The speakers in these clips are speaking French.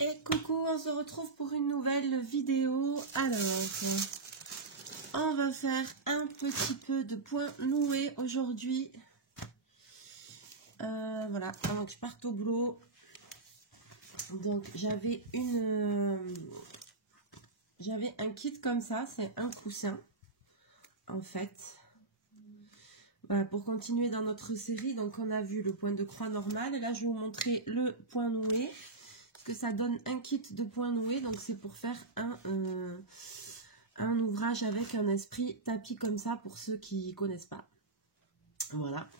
Et coucou, on se retrouve pour une nouvelle vidéo. Alors, on va faire un petit peu de point noué aujourd'hui. Voilà, avant que je parte au boulot. Donc, j'avais un kit comme ça, c'est un coussin, en fait. Voilà, pour continuer dans notre série, donc on a vu le point de croix normal. Et là, je vais vous montrer le point noué. Que ça donne un kit de point noué, donc c'est pour faire un ouvrage avec un esprit tapis comme ça pour ceux qui connaissent pas. Voilà,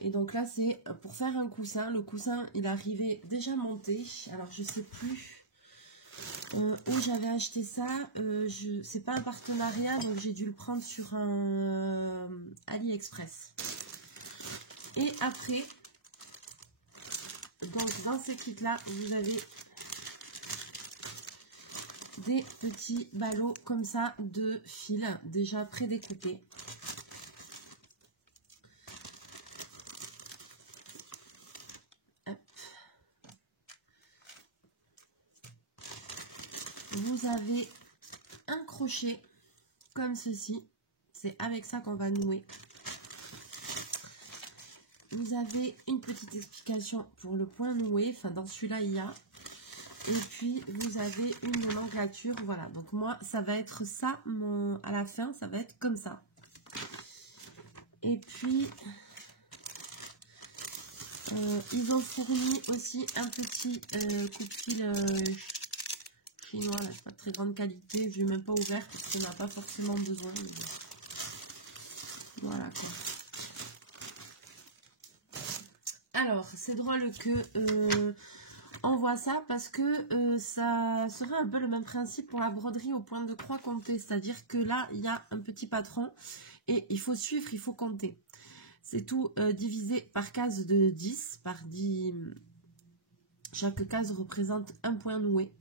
et donc là c'est pour faire un coussin. Le coussin il arrivait déjà monté, alors je sais plus où j'avais acheté ça, c'est pas un partenariat, donc j'ai dû le prendre sur un AliExpress. Et après, donc dans ce kit là vous avez des petits ballots comme ça de fil déjà prédécoupés. Hop. Vous avez un crochet comme ceci, c'est avec ça qu'on va nouer. Vous avez une petite explication pour le point noué, enfin dans celui-là il y a. Et puis, vous avez une nomenclature. Voilà, donc moi, ça va être ça. À la fin, ça va être comme ça. Et puis, ils ont fourni aussi un petit coupe-fil chinois. Là, c'est pas de très grande qualité. Je ne l'ai même pas ouvert parce qu'on n'a pas forcément besoin. Voilà, quoi. Alors, c'est drôle que... on voit ça parce que ça serait un peu le même principe pour la broderie au point de croix compté. C'est-à-dire que là, il y a un petit patron et il faut suivre, il faut compter. C'est tout divisé par case de 10, par 10. Chaque case représente un point noué.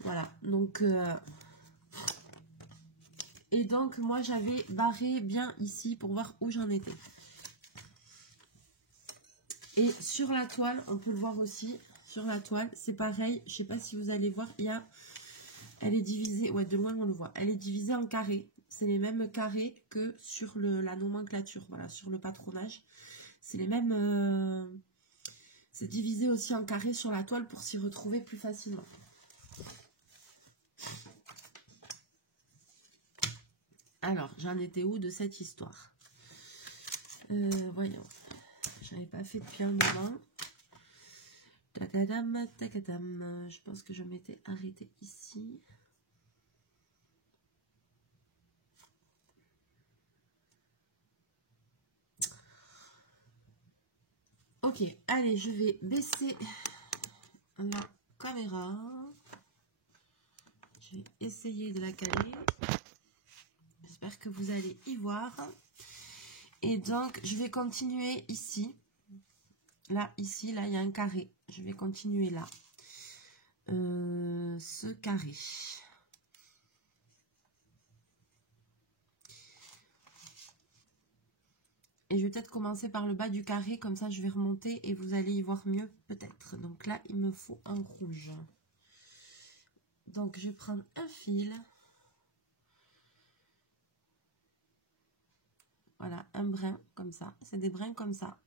Voilà, donc... et donc, moi, j'avais barré bien ici pour voir où j'en étais. Et sur la toile, on peut le voir aussi... Sur la toile, c'est pareil. Je sais pas si vous allez voir, elle est divisée, ouais, de loin on le voit. Elle est divisée en carrés. C'est les mêmes carrés que sur la nomenclature, voilà, sur le patronage. C'est les mêmes. C'est divisé aussi en carrés sur la toile pour s'y retrouver plus facilement. Alors, j'en étais où de cette histoire? Voyons. J'avais pas fait depuis un moment. Tadadam, tacadam. Je pense que je m'étais arrêtée ici. Ok, allez, je vais baisser la caméra. Je vais essayer de la caler. J'espère que vous allez y voir. Et donc, je vais continuer ici. Là, ici, là, il y a un carré. Je vais continuer là. Ce carré. Et je vais peut-être commencer par le bas du carré. Comme ça, je vais remonter et vous allez y voir mieux peut-être. Donc là, il me faut un rouge. Donc, je vais prendre un fil. Voilà, un brin comme ça. C'est des brins comme ça.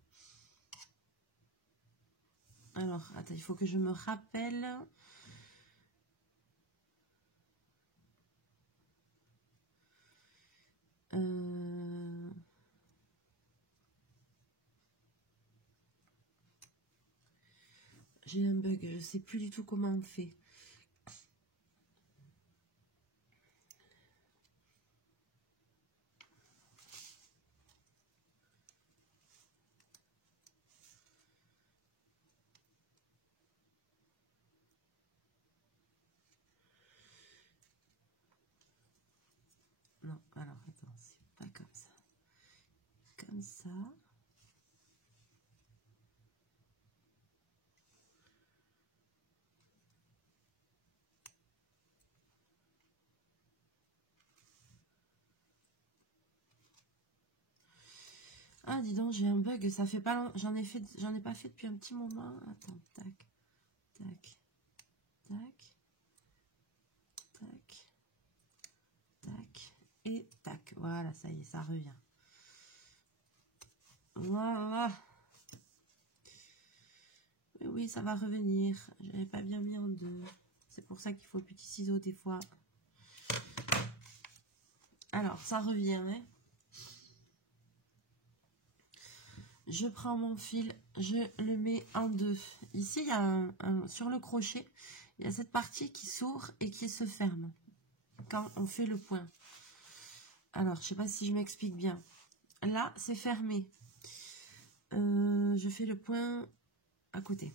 Alors, attends, il faut que je me rappelle. J'ai un bug, je ne sais plus du tout comment on fait. Non, alors attends, c'est pas comme ça. Comme ça. Ah, dis donc, j'ai un bug, ça fait pas... J'en ai pas fait depuis un petit moment. Attends, tac, tac, tac. Voilà, ça y est, ça revient. Voilà. Oui, ça va revenir. J'avais pas bien mis en deux. C'est pour ça qu'il faut le petit ciseau des fois. Alors, ça revient. Hein. Je prends mon fil, je le mets en deux. Ici, il y a sur le crochet, il y a cette partie qui s'ouvre et qui se ferme quand on fait le point. Alors, je sais pas si je m'explique bien. Là, c'est fermé. Je fais le point à côté.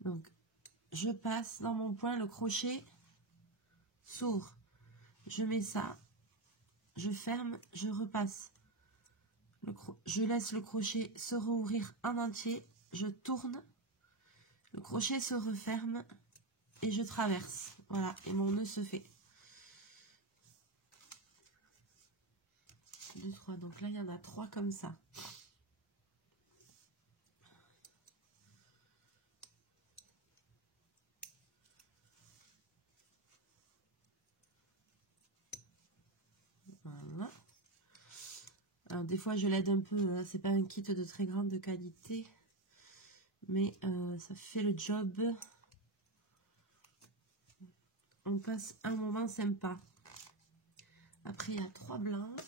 Donc, je passe dans mon point, le crochet s'ouvre. Je mets ça, je ferme, je repasse. Je laisse le crochet se rouvrir en entier, je tourne, le crochet se referme et je traverse. Voilà, et mon nœud se fait. 2, 3, donc là il y en a 3 comme ça. Voilà. Alors des fois je l'aide un peu, c'est pas un kit de très grande qualité, mais ça fait le job. On passe un moment sympa. Après il y a 3 blancs.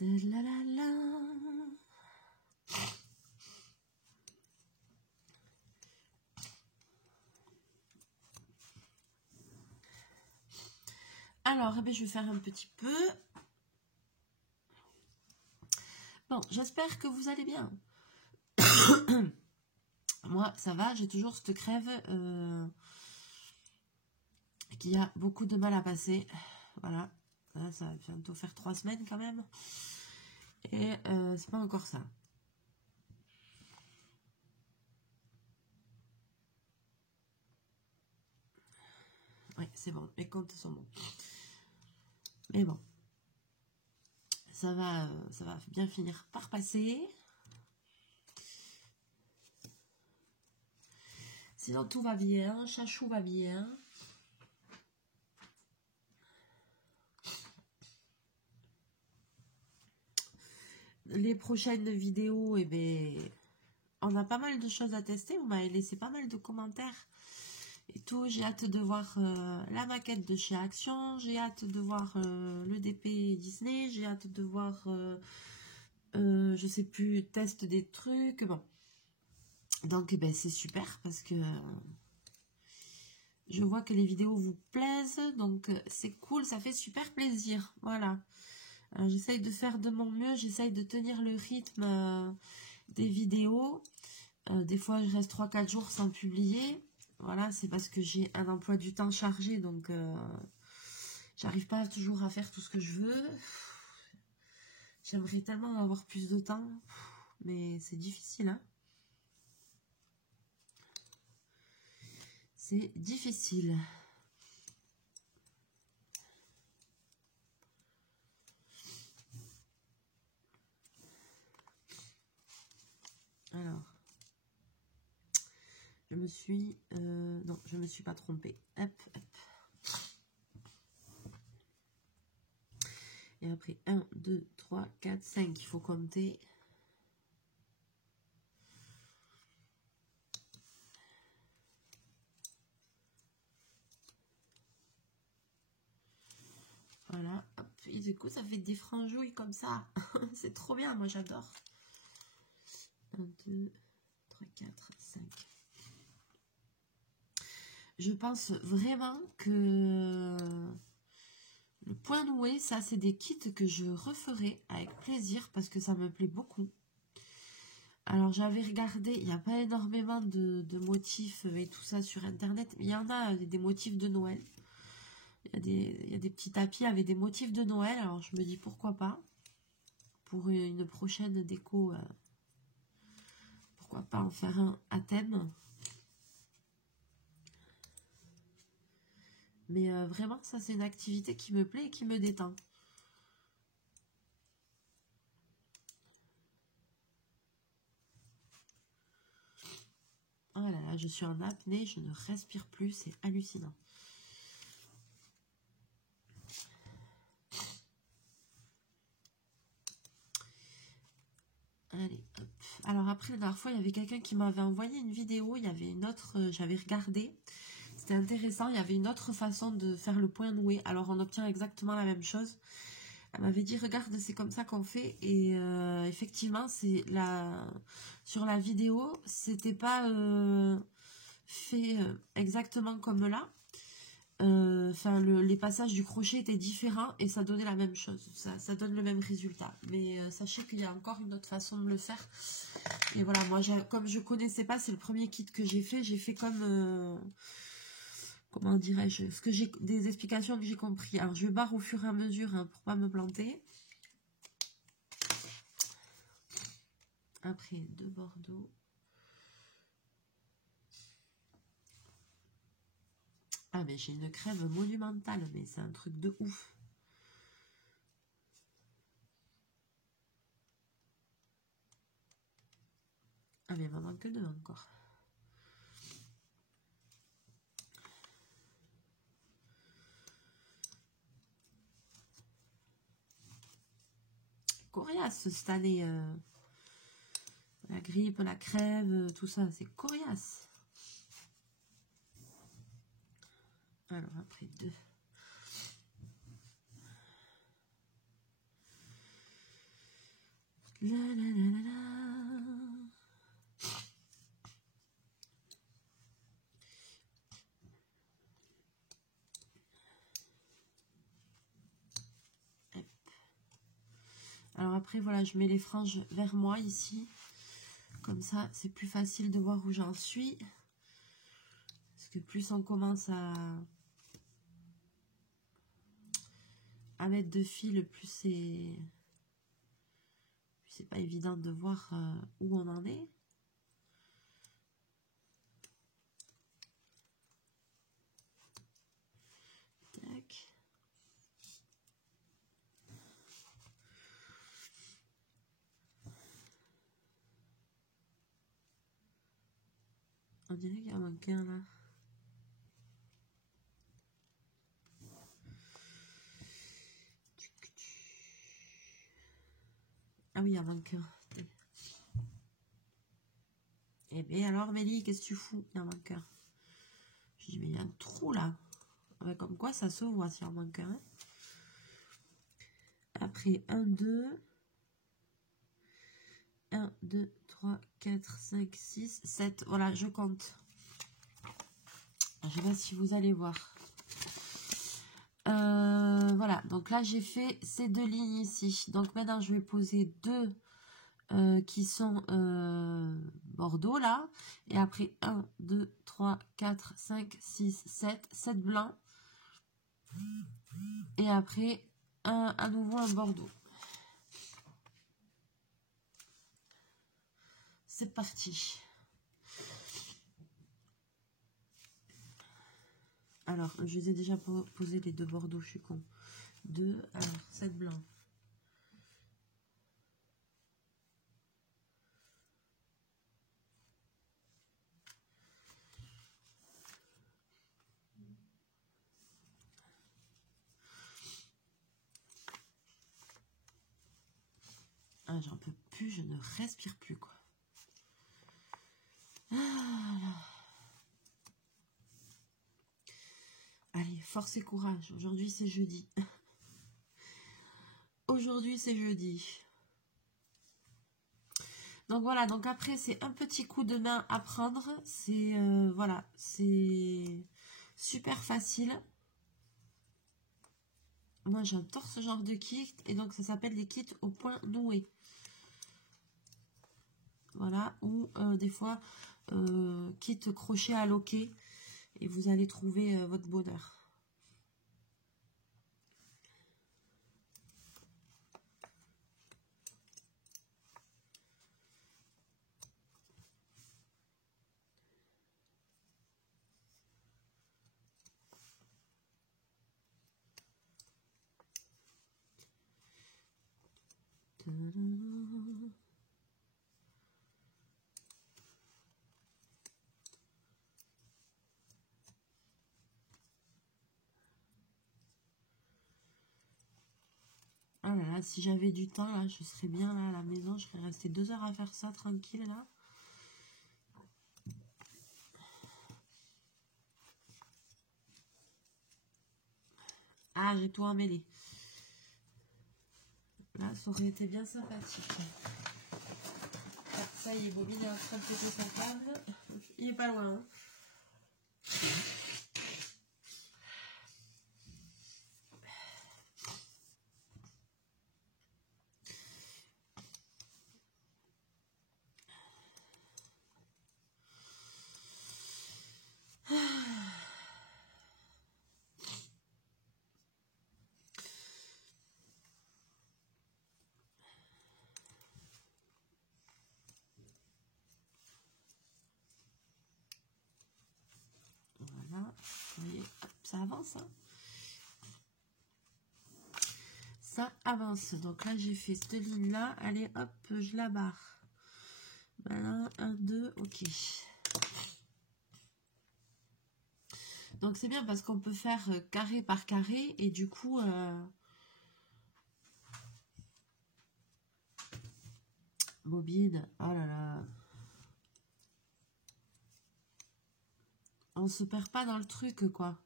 La la la. Alors, eh bien, je vais faire un petit peu. Bon, j'espère que vous allez bien. Moi, ça va, j'ai toujours cette crève qui a beaucoup de mal à passer. Voilà, là, ça va bientôt faire 3 semaines quand même. Et c'est pas encore ça. Oui, c'est bon, les comptes sont bons. Mais bon, ça va bien finir par passer. Sinon, tout va bien, Chachou va bien. Les prochaines vidéos, eh bien, on a pas mal de choses à tester. Vous m'avez laissé pas mal de commentaires et tout. J'ai hâte de voir la maquette de chez Action. J'ai hâte de voir le DP Disney. J'ai hâte de voir, je sais plus, test des trucs. Bon. Donc, eh ben, c'est super parce que je vois que les vidéos vous plaisent. Donc, c'est cool. Ça fait super plaisir. Voilà. J'essaye de faire de mon mieux. J'essaye de tenir le rythme des vidéos. Des fois, je reste 3-4 jours sans publier. Voilà, c'est parce que j'ai un emploi du temps chargé, donc j'arrive pas toujours à faire tout ce que je veux. J'aimerais tellement avoir plus de temps, mais c'est difficile, hein. C'est difficile. Alors, je me suis... non, je me suis pas trompée. Hop, hop. Et après, 1, 2, 3, 4, 5, il faut compter. Voilà, hop. Et du coup, ça fait des franjouilles comme ça. C'est trop bien, moi j'adore. 1, 2, 3, 4, 5. Je pense vraiment que le point noué, ça c'est des kits que je referai avec plaisir parce que ça me plaît beaucoup. Alors j'avais regardé, il n'y a pas énormément de motifs et tout ça sur internet, mais il y en a des motifs de Noël. Il y a des petits tapis avec des motifs de Noël, alors je me dis pourquoi pas. Pour une prochaine déco, pourquoi pas en faire un à thème. Mais vraiment, ça c'est une activité qui me plaît et qui me détend. Oh là là, je suis en apnée, je ne respire plus, c'est hallucinant. Allez, hop. Alors après, la dernière fois, il y avait quelqu'un qui m'avait envoyé une vidéo, il y avait une autre, j'avais regardé. C'était intéressant, il y avait une autre façon de faire le point noué. Alors on obtient exactement la même chose. Elle m'avait dit, regarde, c'est comme ça qu'on fait. Et effectivement, sur la vidéo, c'était pas fait exactement comme là. Enfin, les passages du crochet étaient différents et ça donnait la même chose. Ça donne le même résultat. Mais sachez qu'il y a encore une autre façon de le faire. Et voilà, moi, comme je connaissais pas, c'est le premier kit que j'ai fait comme... comment dirais-je, des explications que j'ai compris. Alors, je barre au fur et à mesure hein, pour pas me planter. Après, 2 bordeaux. Ah, mais j'ai une crève monumentale, mais c'est un truc de ouf. Ah, mais il m'en manque 2 encore. Coriace cette année. La grippe, la crève, tout ça, c'est coriace. Alors après 2. La la la la la. Hop. Alors après, voilà, je mets les franges vers moi ici. Comme ça, c'est plus facile de voir où j'en suis. Parce que plus on commence à mettre de fil, plus c'est pas évident de voir où on en est. Tac. On dirait qu'il y en manque un là. Ah oui, il y en manque un. Eh bien alors Mélie, qu'est-ce que tu fous? Il y en manque un. Je dis mais il y a un trou là. Ouais, comme quoi ça se voit s'il y en manque un. Après 1, 2. 1, 2, 3, 4, 5, 6, 7. Voilà, je compte. Je ne sais pas si vous allez voir. Voilà, donc là j'ai fait ces 2 lignes ici. Donc maintenant je vais poser 2 qui sont bordeaux là. Et après 1, 2, 3, 4, 5, 6, 7. 7 blancs. Et après à nouveau un bordeaux. C'est parti. Alors, je les ai déjà posé les 2 bordeaux, je suis con. 2, alors 7 blancs. Ah, j'en peux plus, je ne respire plus, quoi. Ah, allez, force et courage. Aujourd'hui, c'est jeudi. Aujourd'hui, c'est jeudi. Donc voilà, donc après, c'est un petit coup de main à prendre. C'est, voilà, c'est super facile. Moi, j'adore ce genre de kit. Et donc, ça s'appelle des kits au point noué. Voilà, ou des fois, kit crochet à loquet. Et vous allez trouver votre bonheur. Ah là là, si j'avais du temps, là, je serais bien là à la maison. Je serais restée 2 heures à faire ça tranquille là. Ah, j'ai tout emmêlé. Là, ça aurait été bien sympathique. Ah, ça y est, Bobine est en train de péter son câble. Il est pas loin. Hein. Voilà, vous voyez, ça avance. Hein. Ça avance. Donc là, j'ai fait cette ligne-là. Allez, hop, je la barre. Voilà, 1, 2, ok. Donc c'est bien parce qu'on peut faire carré par carré et du coup... Bobine, oh là là. On se perd pas dans le truc, quoi.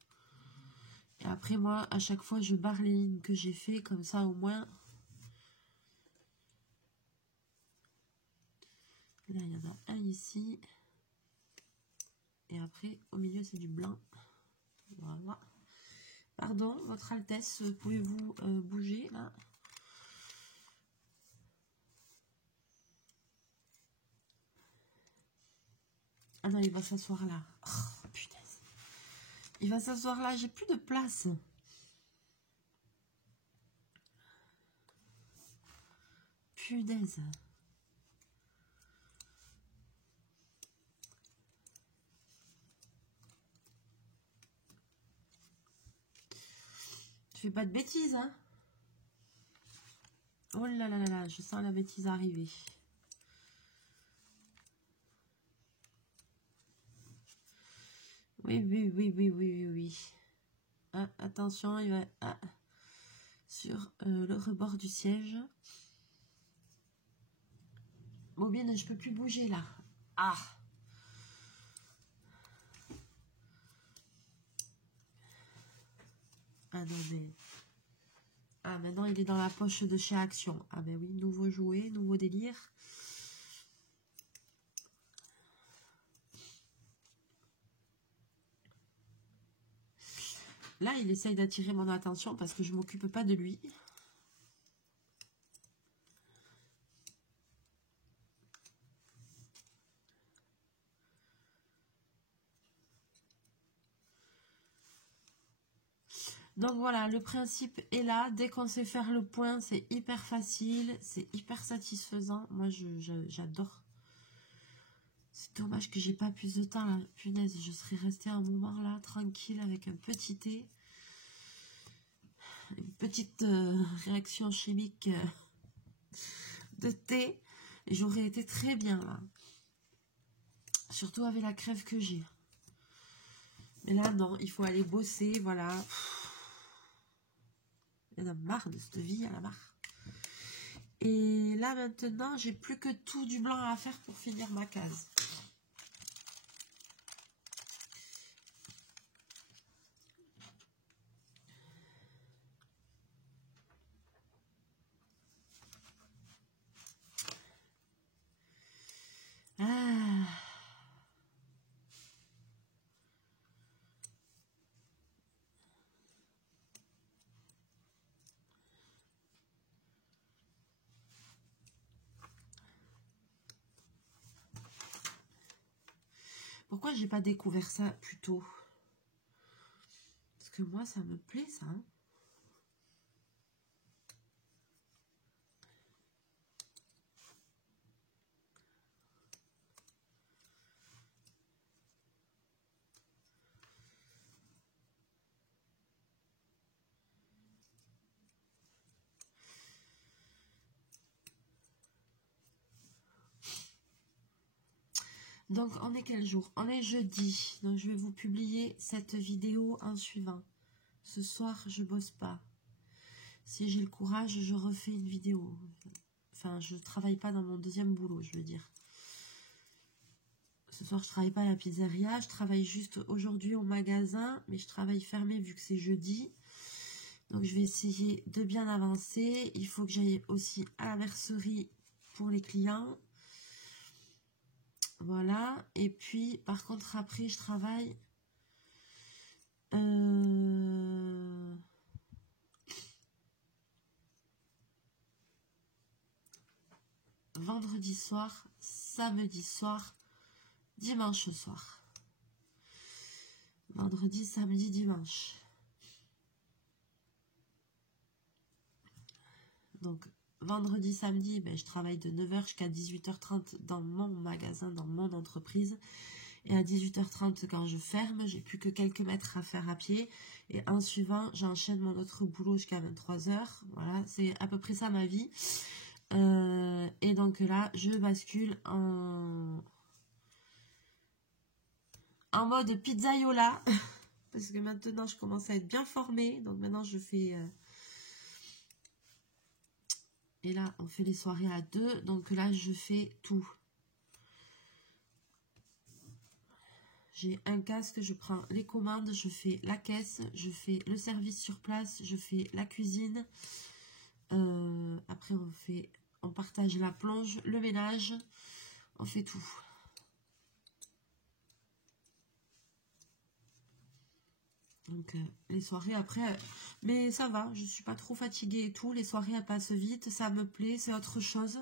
Et après, moi, à chaque fois, je barre les lignes que j'ai fait, comme ça, au moins. Là, il y en a un ici. Et après, au milieu, c'est du blanc. Voilà. Pardon, Votre Altesse, pouvez-vous bouger, là? Ah non, il va s'asseoir là. Oh, putain. Il va s'asseoir là, j'ai plus de place. Punaise. Tu fais pas de bêtises, hein? Oh là là là là, je sens la bêtise arriver. Oui, oui, oui, oui, oui, oui, oui. Ah, attention, il va... Ah, sur le rebord du siège. Bobine, je peux plus bouger, là. Ah! Ah non, mais... Ah, maintenant, il est dans la poche de chez Action. Ah ben oui, nouveau jouet, nouveau délire. Là, il essaye d'attirer mon attention parce que je m'occupe pas de lui. Donc voilà, le principe est là. Dès qu'on sait faire le point, c'est hyper facile, c'est hyper satisfaisant. Moi, j'adore. C'est dommage que j'ai pas plus de temps là. Punaise, je serais restée un moment là, tranquille, avec un petit thé. Une petite réaction chimique de thé. Et j'aurais été très bien là. Surtout avec la crève que j'ai. Mais là, non, il faut aller bosser, voilà. Il y en a marre de cette vie, il y en a marre. Et là, maintenant, j'ai plus que tout du blanc à faire pour finir ma case. Ah. Pourquoi j'ai pas découvert ça plus tôt? Parce que moi, ça me plaît, ça. Hein. Donc, on est quel jour? On est jeudi. Donc, je vais vous publier cette vidéo en suivant. Ce soir, je bosse pas. Si j'ai le courage, je refais une vidéo. Enfin, je travaille pas dans mon deuxième boulot, je veux dire. Ce soir, je travaille pas à la pizzeria. Je travaille juste aujourd'hui au magasin. Mais je travaille fermé vu que c'est jeudi. Donc, je vais essayer de bien avancer. Il faut que j'aille aussi à la mercerie pour les clients. Voilà. Et puis, par contre, après, je travaille... vendredi soir, samedi soir, dimanche soir. Vendredi, samedi, dimanche. Donc, vendredi, samedi, ben, je travaille de 9 h jusqu'à 18 h 30 dans mon magasin, dans mon entreprise. Et à 18 h 30, quand je ferme, j'ai plus que quelques mètres à faire à pied. Et en suivant, j'enchaîne mon autre boulot jusqu'à 23 h. Voilà, c'est à peu près ça ma vie. Et donc là, je bascule en mode pizzaiola. Parce que maintenant, je commence à être bien formée. Donc maintenant, je fais... Et là, on fait les soirées à 2. Donc là, je fais tout. J'ai un casque, je prends les commandes, je fais la caisse, je fais le service sur place, je fais la cuisine. Après, on partage la plonge, le ménage. On fait tout. Donc, les soirées après... Mais ça va, je suis pas trop fatiguée et tout. Les soirées, elles passent vite, ça me plaît, c'est autre chose.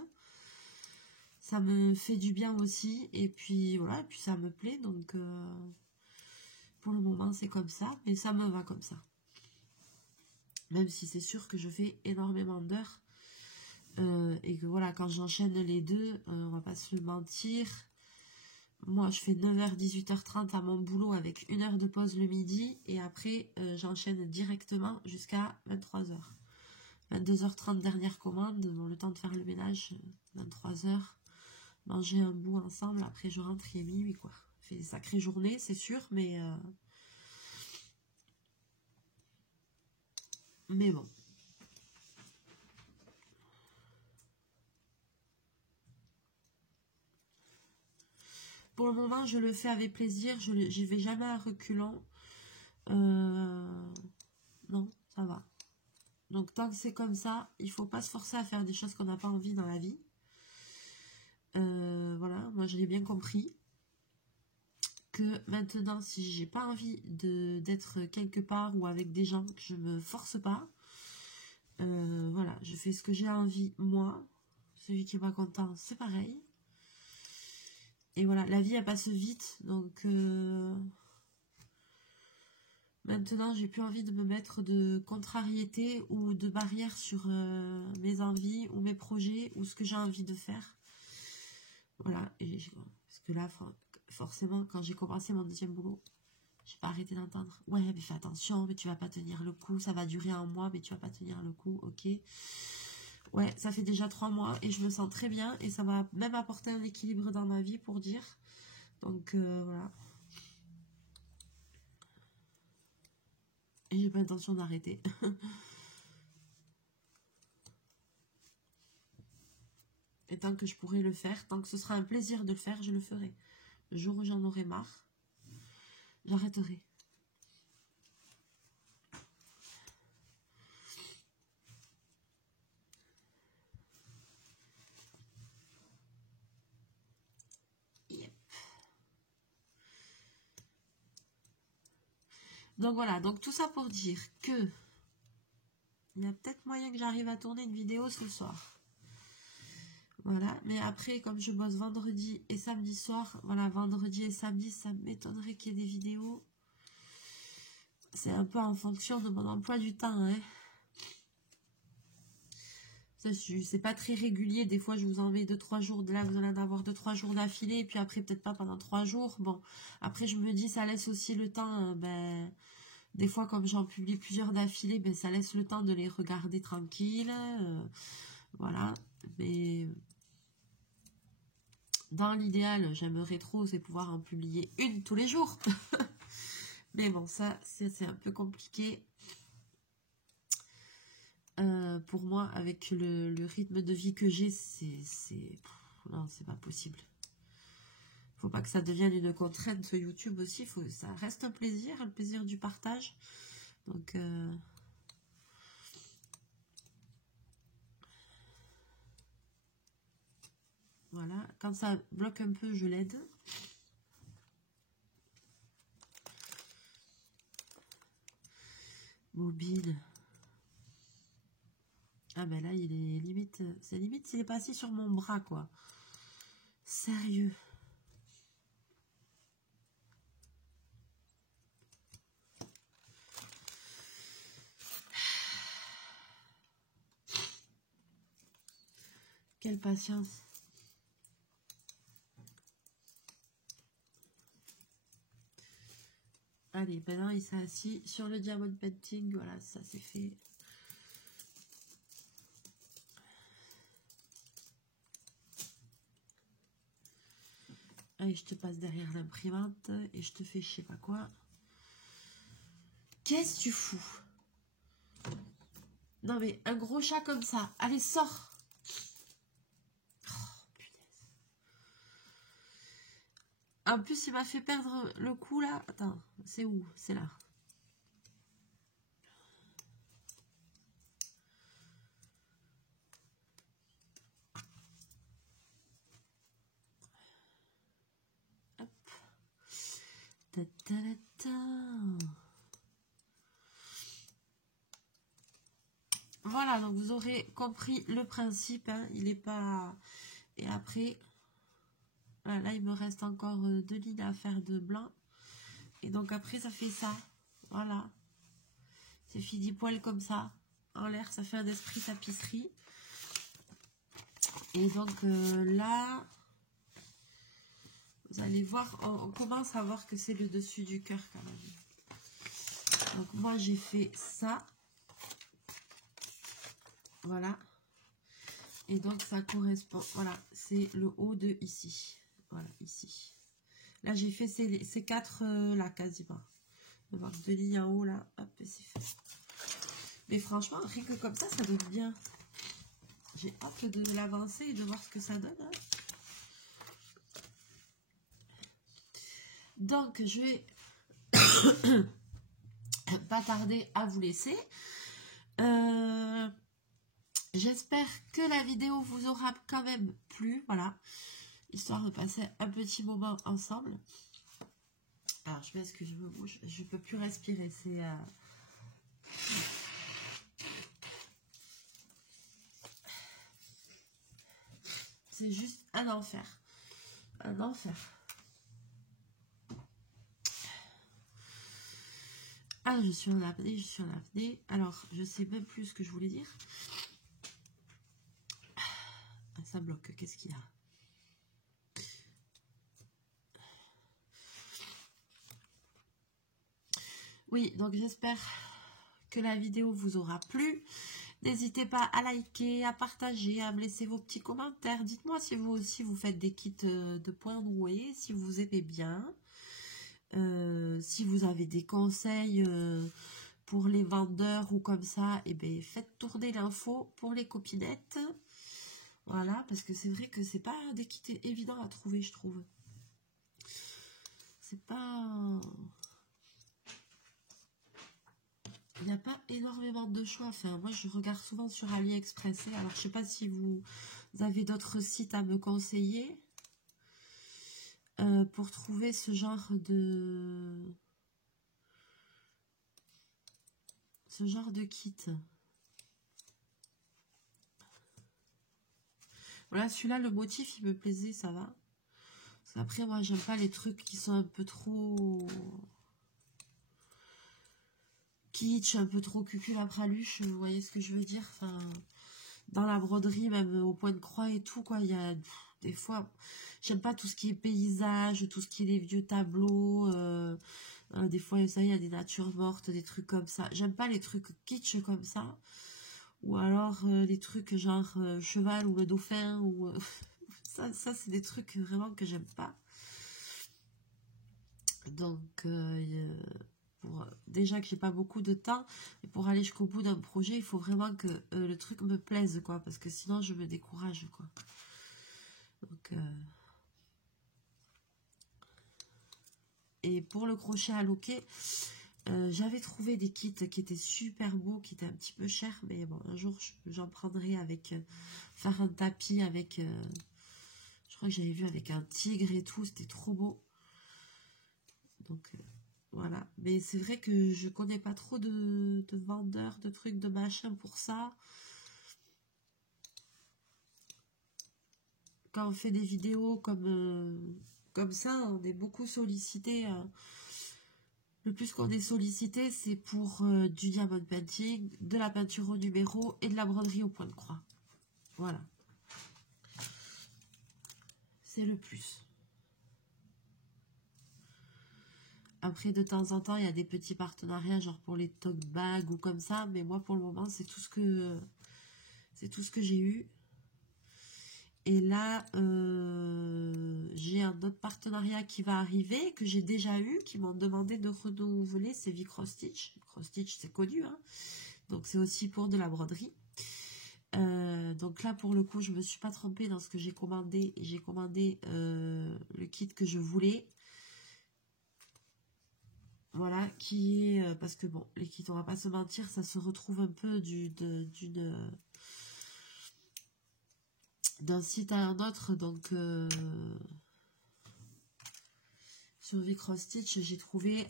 Ça me fait du bien aussi. Et puis, voilà, et puis ça me plaît. Donc, pour le moment, c'est comme ça. Mais ça me va comme ça. Même si c'est sûr que je fais énormément d'heures. Et que voilà, quand j'enchaîne les deux, on va pas se mentir... Moi, je fais 9 h, 18 h 30 à mon boulot avec 1 heure de pause le midi. Et après, j'enchaîne directement jusqu'à 23 h. 22 h 30, dernière commande. Bon, le temps de faire le ménage, 23 h. Manger un bout ensemble. Après, je rentre, il est minuit, quoi. Fait des sacrées journées, c'est sûr, mais bon. Pour le moment, je le fais avec plaisir. J'y vais jamais à reculons. Non, ça va. Donc, tant que c'est comme ça, il faut pas se forcer à faire des choses qu'on n'a pas envie dans la vie. Voilà, moi, je l'ai bien compris. Que maintenant, si j'ai pas envie d'être quelque part ou avec des gens, que je me force pas. Voilà, je fais ce que j'ai envie, moi. Celui qui est pas content, c'est pareil. Et voilà, la vie, elle passe vite. Donc, maintenant, j'ai plus envie de me mettre de contrariété ou de barrières sur mes envies ou mes projets ou ce que j'ai envie de faire. Voilà, parce que là, forcément, quand j'ai commencé mon deuxième boulot, j'ai pas arrêté d'entendre. Ouais, mais fais attention, mais tu vas pas tenir le coup. Ça va durer un mois, mais tu vas pas tenir le coup. Ok. Ouais, ça fait déjà 3 mois et je me sens très bien. Et ça m'a même apporté un équilibre dans ma vie, pour dire. Donc, voilà. Et j'ai pas l'intention d'arrêter. Et tant que je pourrai le faire, tant que ce sera un plaisir de le faire, je le ferai. Le jour où j'en aurai marre, j'arrêterai. Yep. Donc voilà, donc tout ça pour dire que il y a peut-être moyen que j'arrive à tourner une vidéo ce soir. Voilà, mais après, comme je bosse vendredi et samedi soir, voilà, vendredi et samedi, ça m'étonnerait qu'il y ait des vidéos. C'est un peu en fonction de mon emploi du temps, hein. C'est pas très régulier, des fois je vous en mets 2-3 jours, de là vous allez en avoir 2-3 jours d'affilée, et puis après peut-être pas pendant 3 jours. Bon, après je me dis, ça laisse aussi le temps, des fois comme j'en publie plusieurs d'affilée, ça laisse le temps de les regarder tranquille, voilà, mais Dans l'idéal, j'aimerais trop, c'est pouvoir en publier une tous les jours. Mais bon, ça, c'est un peu compliqué. Pour moi, avec le rythme de vie que j'ai, non, c'est pas possible. Faut pas que ça devienne une contrainte sur YouTube aussi. Ça reste un plaisir, le plaisir du partage. Donc, voilà. Quand ça bloque un peu, je l'aide. Mobile. Ah ben là, il est limite... C'est limite s'il est pas assis sur mon bras, quoi. Sérieux. Quelle patience. Allez, maintenant il s'est assis sur le diamond painting. Voilà, ça c'est fait. Allez, je te passe derrière l'imprimante et je te fais je sais pas quoi. Qu'est-ce que tu fous? Non mais un gros chat comme ça. Allez, sors. Oh, punaise. En plus, il m'a fait perdre le coup là. Attends, c'est où? C'est là. Hop. Ta -ta -ta -ta. Voilà, donc vous aurez compris le principe. Hein, il n'est pas... Et après, là, il me reste encore 2 lignes à faire de blanc. Et donc après, ça fait ça. Voilà. C'est fini poil comme ça. En l'air, ça fait un esprit tapisserie. Et donc là, vous allez voir, on commence à voir que c'est le dessus du cœur quand même. Donc moi, j'ai fait ça. Voilà. Et donc ça correspond, voilà, c'est le haut de ici. Voilà, ici. Là, j'ai fait ces 4 là, quasiment. On va voir 2 lignes en haut là, hop, et c'est fait. Mais franchement, rien que comme ça donne bien. J'ai hâte de l'avancer et de voir ce que ça donne. Hein. Donc, je vais pas tarder à vous laisser. J'espère que la vidéo vous aura quand même plu. Voilà, histoire de passer un petit moment ensemble. Alors, je m'excuse, je me bouge. Je peux plus respirer. C'est juste un enfer. Un enfer. Ah, je suis en apnée, je suis en apnée. Alors, je sais même plus ce que je voulais dire. Ah, ça bloque, qu'est-ce qu'il y a? Oui, donc j'espère que la vidéo vous aura plu. N'hésitez pas à liker, à partager, à me laisser vos petits commentaires. Dites-moi si vous aussi vous faites des kits de points noués, si vous aimez bien. Si vous avez des conseils pour les vendeurs ou comme ça, eh bien, faites tourner l'info pour les copinettes. Voilà, parce que c'est vrai que c'est pas des kits évidents à trouver, je trouve. C'est pas... Il n'y a pas énormément de choix. Enfin, moi, je regarde souvent sur AliExpress. Alors, je sais pas si vous avez d'autres sites à me conseiller pour trouver ce genre de kit. Voilà, celui-là, le motif, il me plaisait, ça va. Parce qu'après, moi, j'aime pas les trucs qui sont un peu trop... kitsch, un peu trop cucul-à-praluche, vous voyez ce que je veux dire, enfin, dans la broderie, même au point de croix et tout, quoi, il y a des fois, j'aime pas tout ce qui est paysage, tout ce qui est les vieux tableaux, des fois, ça, il y a des natures mortes, des trucs comme ça, j'aime pas les trucs kitsch comme ça, ou alors les trucs genre cheval ou le dauphin, ou Ça c'est des trucs vraiment que j'aime pas. Donc, déjà que j'ai pas beaucoup de temps, et pour aller jusqu'au bout d'un projet, il faut vraiment que le truc me plaise, quoi, parce que sinon je me décourage, quoi. Donc, et pour le crochet à loquet, j'avais trouvé des kits qui étaient super beaux, qui étaient un petit peu chers, mais bon, un jour j'en prendrai avec faire un tapis avec, je crois que j'avais vu avec un tigre et tout, c'était trop beau. Donc voilà, mais c'est vrai que je connais pas trop de vendeurs, de trucs, de machins pour ça. Quand on fait des vidéos comme ça, on est beaucoup sollicité. Le plus qu'on est sollicité, c'est pour du diamond painting, de la peinture au numéro et de la broderie au point de croix. Voilà. C'est le plus. Après, de temps en temps, il y a des petits partenariats, genre pour les tote bags ou comme ça. Mais moi, pour le moment, c'est tout ce que j'ai eu. Et là, j'ai un autre partenariat qui va arriver, que j'ai déjà eu, qui m'ont demandé de renouveler, c'est Vicross Stitch. Vicross Stitch, c'est connu, hein. Donc c'est aussi pour de la broderie. Donc là, pour le coup, je me suis pas trompée dans ce que j'ai commandé. J'ai commandé le kit que je voulais. Voilà, qui est... parce que bon, les kits, on va pas se mentir, ça se retrouve un peu d'un site à un autre. Donc, sur Vicross Stitch, j'ai trouvé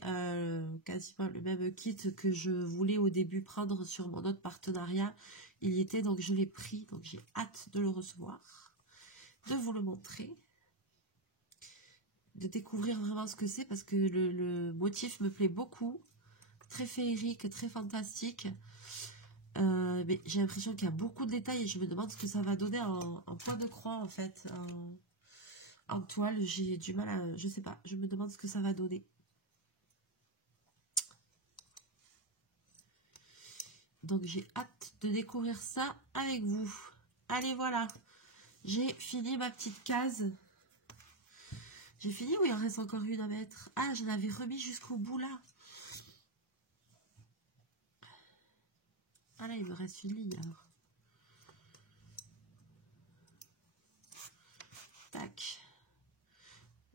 quasiment le même kit que je voulais au début prendre sur mon autre partenariat. Il y était, donc je l'ai pris. Donc, j'ai hâte de le recevoir, de vous le montrer, de découvrir vraiment ce que c'est, parce que le motif me plaît beaucoup. Très féerique, très fantastique. Mais j'ai l'impression qu'il y a beaucoup de détails et je me demande ce que ça va donner en point de croix, en fait. En toile, j'ai du mal à... Je sais pas, je me demande ce que ça va donner. Donc j'ai hâte de découvrir ça avec vous. Allez, voilà. J'ai fini ma petite case. J'ai fini ou il en reste encore une à mettre? Ah, je l'avais remis jusqu'au bout là. Ah là, il me reste une ligne alors. Tac.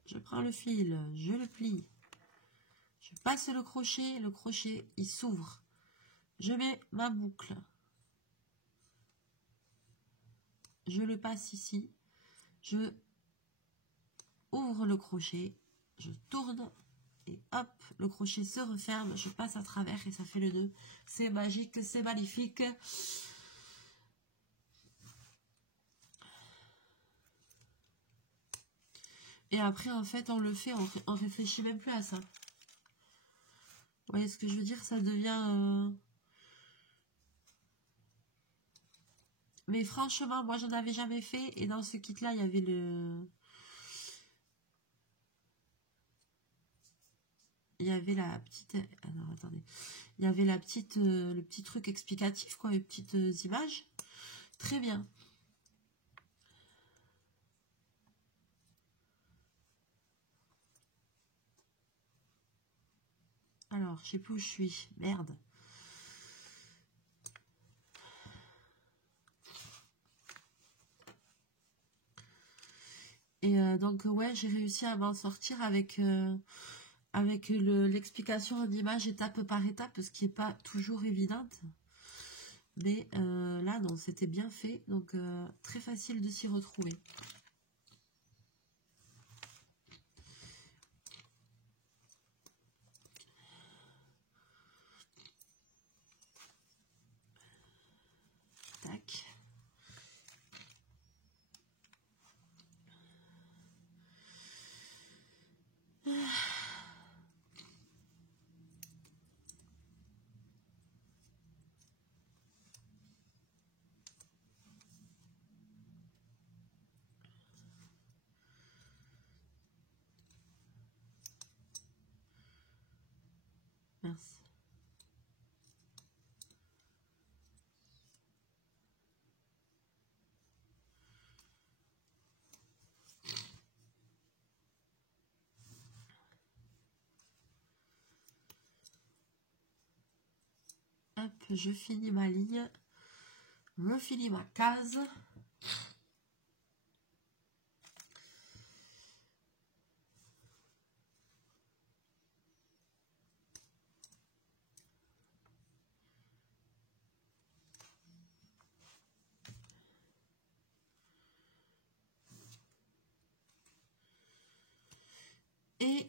Je prends le fil, je le plie. Je passe le crochet il s'ouvre. Je mets ma boucle. Je le passe ici. Je ouvre le crochet. Je tourne. Et hop, le crochet se referme. Je passe à travers et ça fait le nœud. C'est magique, c'est magnifique. Et après, en fait, on le fait, on réfléchit même plus à ça. Vous voyez ce que je veux dire? Ça devient... Mais franchement, moi, j'en avais jamais fait. Et dans ce kit-là, il y avait le... Il y avait la petite... Alors, attendez. Il y avait la petite, le petit truc explicatif, quoi. Les petites images. Très bien. Alors, je sais plus où je suis. Merde. Et donc, ouais, j'ai réussi à m'en sortir avec l'explication en image étape par étape, ce qui n'est pas toujours évidente. Mais là, non, c'était bien fait. Donc, très facile de s'y retrouver. Tac. Hop, je finis ma ligne. Je finis ma case. Et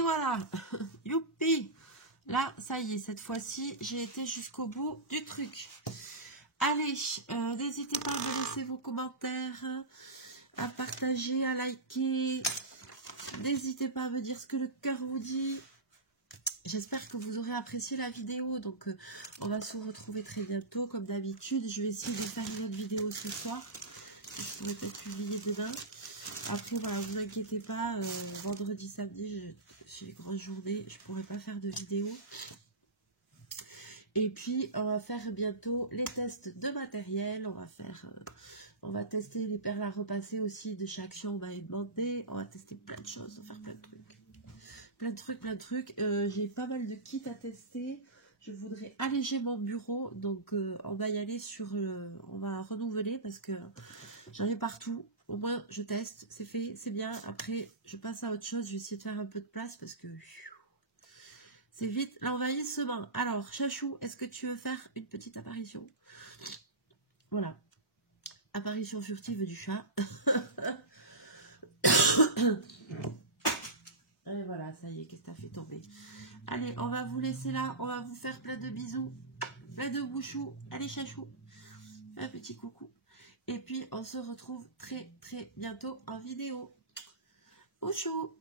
voilà. Youpi. Là, ça y est, cette fois-ci, j'ai été jusqu'au bout du truc. Allez, n'hésitez pas à me laisser vos commentaires, à partager, à liker. N'hésitez pas à me dire ce que le cœur vous dit. J'espère que vous aurez apprécié la vidéo. Donc, on va se retrouver très bientôt. Comme d'habitude, je vais essayer de faire une autre vidéo ce soir. Je pourrais peut-être publier demain. Après, voilà, vous inquiétez pas. Vendredi, samedi, j'ai les grosses journées. Je ne pourrai pas faire de vidéo. Et puis, on va faire bientôt les tests de matériel. On va tester les perles à repasser aussi de chaque action. On va demander. On va tester plein de choses. On va faire plein de trucs. Plein de trucs. J'ai pas mal de kits à tester. Je voudrais alléger mon bureau. Donc, on va y aller sur... on va renouveler parce que j'en ai partout. Au moins, je teste. C'est fait. C'est bien. Après, je passe à autre chose. Je vais essayer de faire un peu de place parce que... c'est vite l'envahissement. Alors, Chachou, est-ce que tu veux faire une petite apparition? Voilà. Apparition furtive du chat. Et voilà, ça y est, qu'est-ce que t'as fait tomber? Allez, on va vous laisser là. On va vous faire plein de bisous. Plein de bouchous. Allez, Chachou. Un petit coucou. Et puis, on se retrouve très, très bientôt en vidéo. Bouchou.